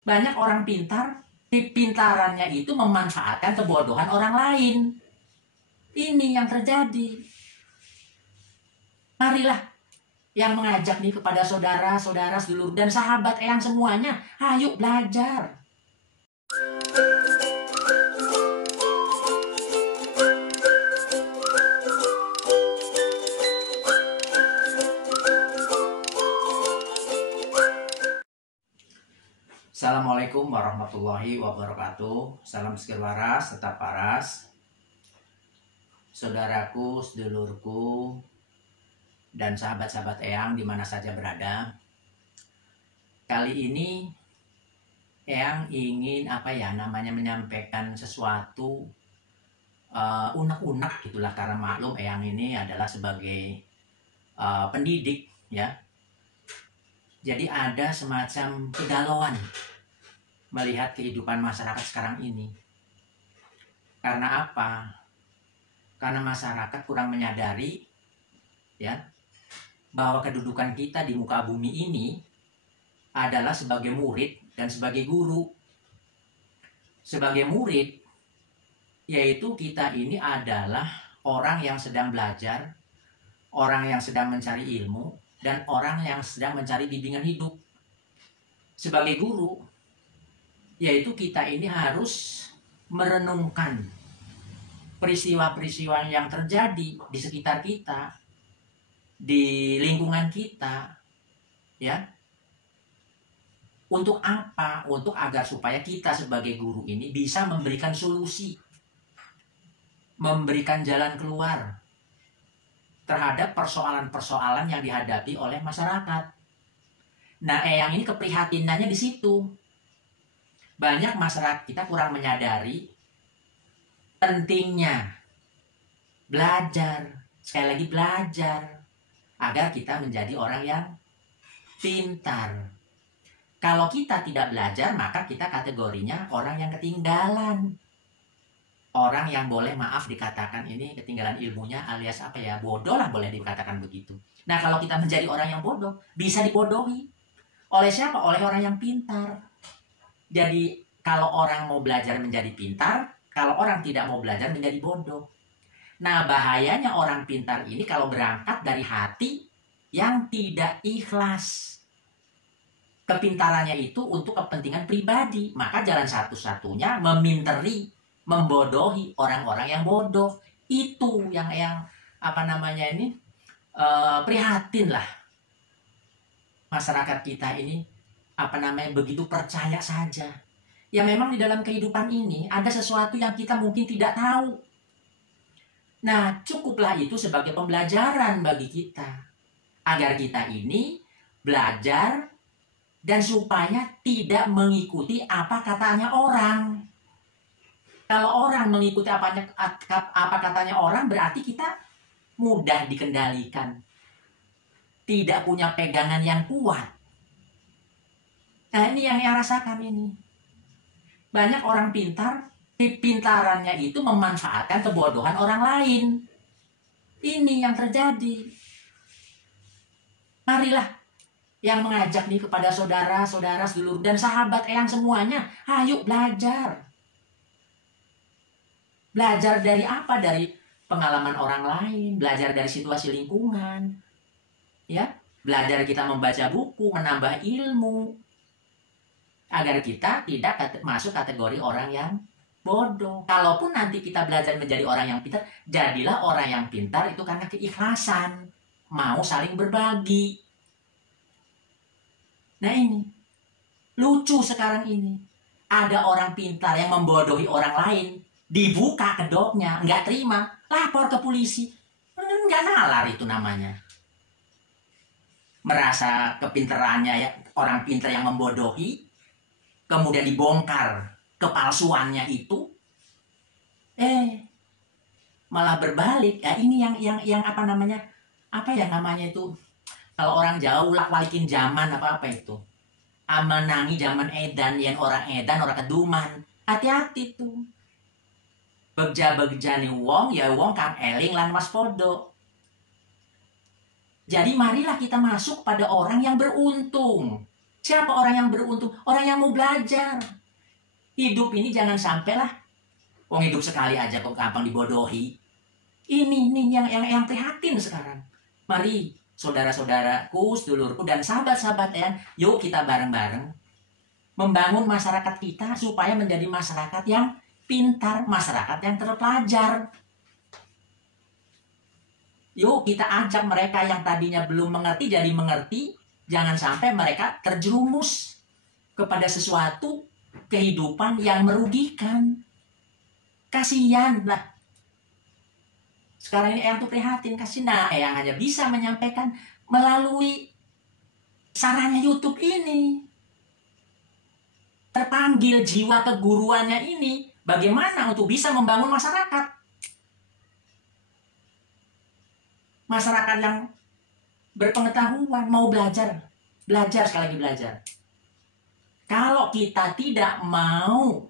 Banyak orang pintar, pintarannya itu memanfaatkan kebodohan orang lain. Ini yang terjadi. Marilah yang mengajak nih kepada saudara-saudara, sedulur, dan sahabat eyang semuanya. Ayo belajar. Assalamualaikum warahmatullahi wabarakatuh. Salam sekir waras, tetap waras. Saudaraku, sedulurku, dan sahabat-sahabat eyang di mana saja berada. Kali ini eyang ingin menyampaikan sesuatu unek-unek gitulah, karena maklum eyang ini adalah sebagai pendidik ya. Jadi ada semacam kegalauan melihat kehidupan masyarakat sekarang ini. Karena apa? Karena masyarakat kurang menyadari ya bahwa kedudukan kita di muka bumi ini adalah sebagai murid dan sebagai guru. Sebagai murid, yaitu kita ini adalah orang yang sedang belajar, orang yang sedang mencari ilmu, dan orang yang sedang mencari bimbingan hidup. Sebagai guru, yaitu kita ini harus merenungkan peristiwa-peristiwa yang terjadi di sekitar kita, di lingkungan kita, ya. Untuk apa? Untuk agar supaya kita sebagai guru ini bisa memberikan solusi, memberikan jalan keluar terhadap persoalan-persoalan yang dihadapi oleh masyarakat. Nah, eyang ini keprihatinannya di situ. Banyak masyarakat kita kurang menyadari pentingnya belajar, sekali lagi belajar, agar kita menjadi orang yang pintar. Kalau kita tidak belajar, maka kita kategorinya orang yang ketinggalan. Orang yang boleh maaf dikatakan ini ketinggalan ilmunya, alias bodoh lah, boleh dikatakan begitu. Nah, kalau kita menjadi orang yang bodoh, bisa dibodohi. Oleh siapa? Oleh orang yang pintar. Jadi, kalau orang mau belajar menjadi pintar, kalau orang tidak mau belajar menjadi bodoh. Nah, bahayanya orang pintar ini kalau berangkat dari hati yang tidak ikhlas. Kepintarannya itu untuk kepentingan pribadi. Maka jalan satu-satunya meminteri, membodohi orang-orang yang bodoh. Itu yang prihatin lah. Masyarakat kita ini begitu percaya saja. Ya memang di dalam kehidupan ini ada sesuatu yang kita mungkin tidak tahu. Nah, cukuplah itu sebagai pembelajaran bagi kita. Agar kita ini belajar dan supaya tidak mengikuti apa katanya orang. Kalau orang mengikuti apa katanya orang, berarti kita mudah dikendalikan. Tidak punya pegangan yang kuat. Nah, ini yang saya rasakan ini. Banyak orang pintar, pintarannya itu memanfaatkan kebodohan orang lain. Ini yang terjadi. Marilah yang mengajak nih kepada saudara-saudara, sedulur, dan sahabat eyang semuanya. Ayo belajar. Belajar dari apa? Dari pengalaman orang lain, belajar dari situasi lingkungan. Ya, belajar kita membaca buku, menambah ilmu. Agar kita tidak masuk kategori orang yang bodoh. Kalaupun nanti kita belajar menjadi orang yang pintar, jadilah orang yang pintar itu karena keikhlasan, mau saling berbagi. Nah, ini lucu sekarang ini. Ada orang pintar yang membodohi orang lain, dibuka kedoknya, nggak terima, lapor ke polisi. Nggak nalar itu namanya. Merasa kepintarannya ya, orang pintar yang membodohi, kemudian dibongkar kepalsuannya itu, malah berbalik. Ya, ini yang itu, kalau orang jauh lah walikin zaman apa itu, amanangi zaman edan, yang orang edan orang keduman. Hati-hati tuh. Begja-begjani wong ya wong kang eling lan waspodo. Jadi marilah kita masuk pada orang yang beruntung. Siapa orang yang beruntung? Orang yang mau belajar. Hidup ini jangan sampailah, wong hidup sekali aja kok gampang dibodohi. Ini yang prihatin sekarang. Mari saudara-saudaraku, sedulurku dan sahabat-sahabat ya, yuk kita bareng-bareng membangun masyarakat kita supaya menjadi masyarakat yang pintar, masyarakat yang terpelajar. Yuk kita ajak mereka yang tadinya belum mengerti jadi mengerti. Jangan sampai mereka terjerumus kepada sesuatu kehidupan yang merugikan. Kasihan lah. Sekarang ini Eyang tuh prihatin. Kasih, nah Eyang hanya bisa menyampaikan melalui sarana YouTube ini. Terpanggil jiwa keguruannya ini. Bagaimana untuk bisa membangun masyarakat. Masyarakat yang berpengetahuan, mau belajar. Belajar, sekali lagi belajar. Kalau kita tidak mau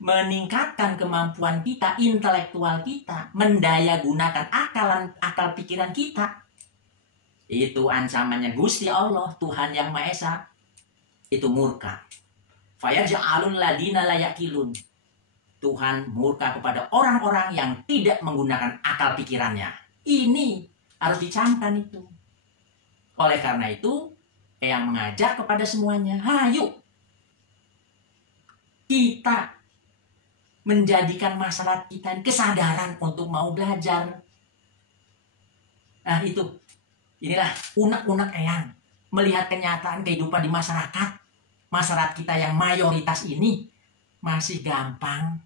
meningkatkan kemampuan kita, intelektual kita, mendaya gunakan akal pikiran kita, itu ancamannya Gusti Allah, Tuhan yang Maha Esa, itu murka. Fayaj'alul ladina la yaqilun. Tuhan murka kepada orang-orang yang tidak menggunakan akal pikirannya. Ini harus dicamkan itu. Oleh karena itu, Eyang mengajak kepada semuanya, ayo kita menjadikan masyarakat kita kesadaran untuk mau belajar. Nah itu, inilah unek-unek Eyang melihat kenyataan kehidupan di masyarakat. Masyarakat kita yang mayoritas ini masih gampang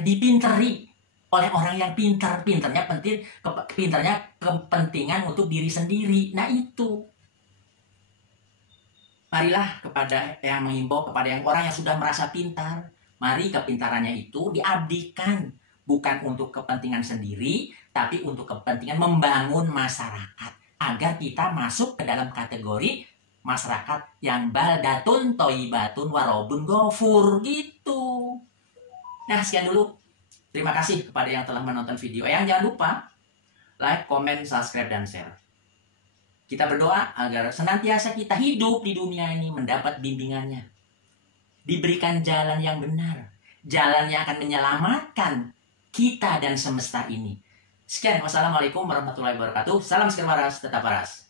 dipinteri oleh orang yang pinternya kepentingan untuk diri sendiri. Nah itu, marilah kepada yang mengimbau kepada yang orang yang sudah merasa pintar, mari kepintarannya itu diabdikan bukan untuk kepentingan sendiri, tapi untuk kepentingan membangun masyarakat agar kita masuk ke dalam kategori masyarakat yang baldatun toibatun warobun gofur gitu. Nah sekian dulu. Terima kasih kepada yang telah menonton video. Yang jangan lupa like, comment, subscribe, dan share. Kita berdoa agar senantiasa kita hidup di dunia ini mendapat bimbingannya. Diberikan jalan yang benar. Jalan yang akan menyelamatkan kita dan semesta ini. Sekian. Wassalamualaikum warahmatullahi wabarakatuh. Salam sekian waras, tetap waras.